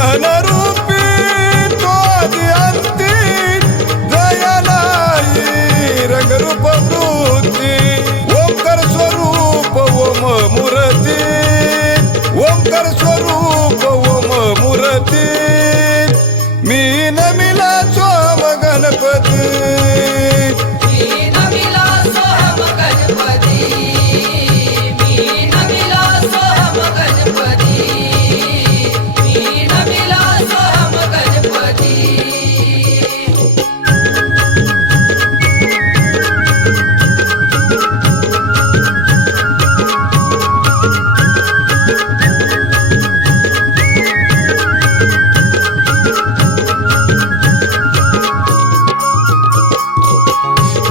ಜನರು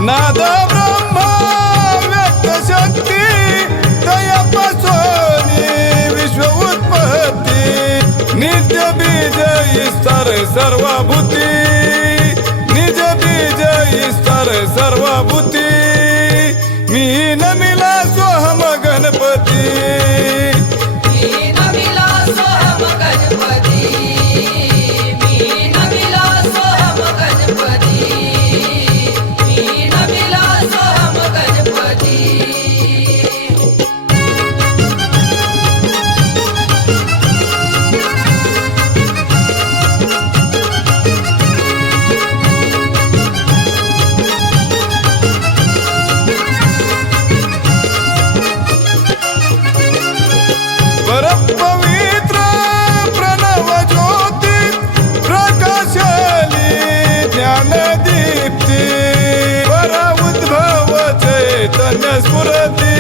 नाद ब्रह्मा व्यक्त शक्ती दयापासून विश्व उत्पत्ती नित्य बीज सर्व सर्वभूती. परपवित्र प्रणव ज्योती प्रकाशली ज्ञानदीप्ती पर उद्भव चैतन्य स्फुरती।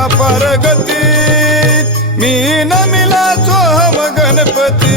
कळती अपार मी न नमिला सोहम गणपती.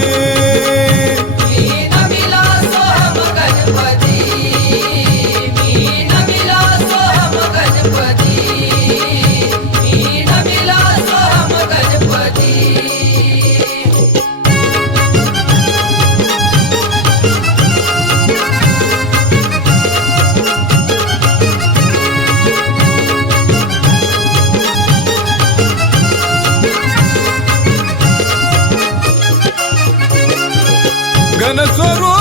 ಜ್ಞಾನ ಸ್ವರೂಪ